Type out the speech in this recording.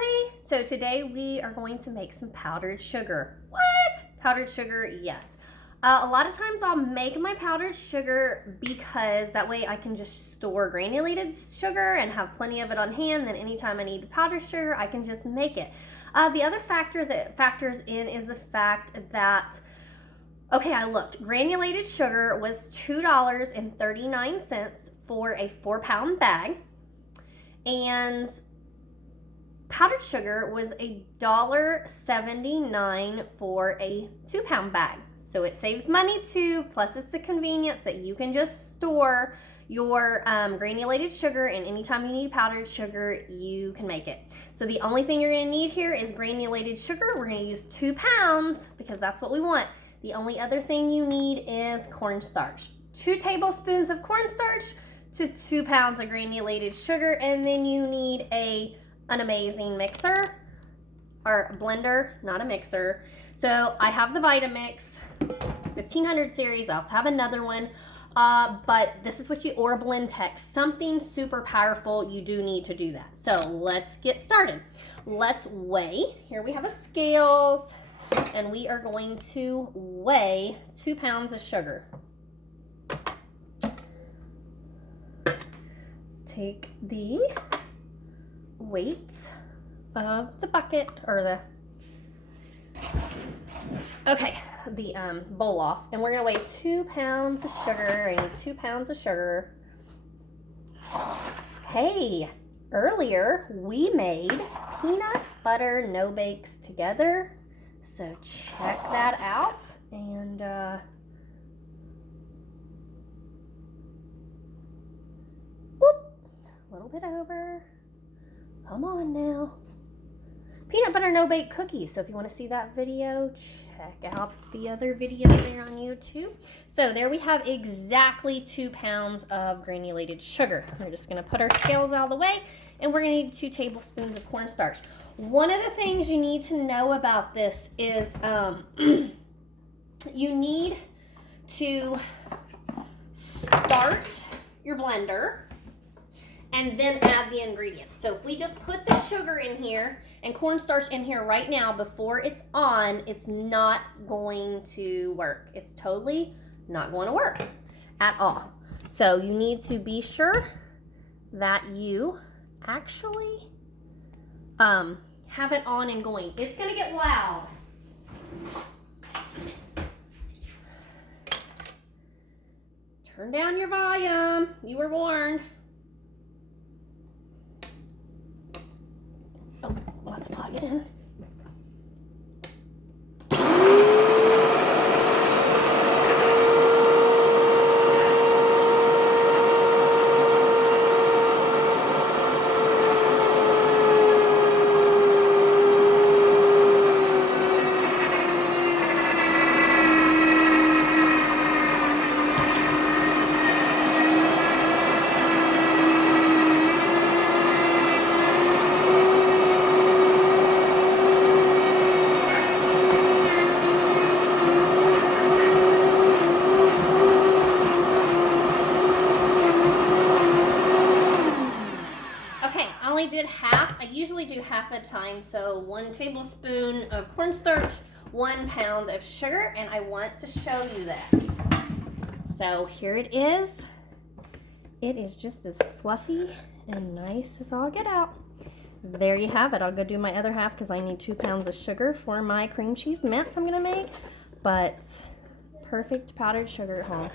everybody! So today we are going to make some powdered sugar. What? Powdered sugar? Yes. A lot of times I'll make my powdered sugar because that way I can just store granulated sugar and have plenty of it on hand. Then anytime I need powdered sugar, I can just make it. The other factor that factors in is the fact that, okay, I looked. Granulated sugar was $2.39 for a 4-pound bag. And powdered sugar was $1.79 for a 2-pound bag. So it saves money too, plus it's the convenience that you can just store your granulated sugar, and anytime you need powdered sugar, you can make it. So the only thing you're gonna need here is granulated sugar. We're gonna use 2 pounds because that's what we want. The only other thing you need is cornstarch. 2 tablespoons of cornstarch to 2 pounds of granulated sugar, and then you need an amazing mixer, or blender, not a mixer. So I have the Vitamix 1500 series. I also have another one, but this is what you, or a Blendtex, something super powerful. You do need to do that. So let's get started. Let's weigh. Here we have a scales, and we are going to weigh 2 pounds of sugar. Let's take the weight of the bucket, or the bowl off, and we're gonna weigh 2 pounds of sugar. I need 2 pounds of sugar. Hey, earlier we made peanut butter no bakes together, so check that out. And whoop, a little bit over. Come on now. Peanut butter no bake cookies. So if you want to see that video, check out the other video there on YouTube. So there we have exactly 2 pounds of granulated sugar. We're just going to put our scales out of the way, and we're going to need 2 tablespoons of cornstarch. One of the things you need to know about this is you need to start your blender and then add the ingredients. So if we just put the sugar in here and cornstarch in here right now before it's on, it's not going to work. It's totally not going to work at all. So you need to be sure that you actually have it on and going. It's gonna get loud. Turn down your volume. You were warned. Oh, let's plug it in. Did half. I usually do half a time, so 1 tablespoon of cornstarch, 1 pound of sugar, and I want to show you that. So here it is. It is just as fluffy and nice as all get out. There you have it. I'll go do my other half because I need 2 pounds of sugar for my cream cheese mince I'm gonna make, but perfect powdered sugar at home.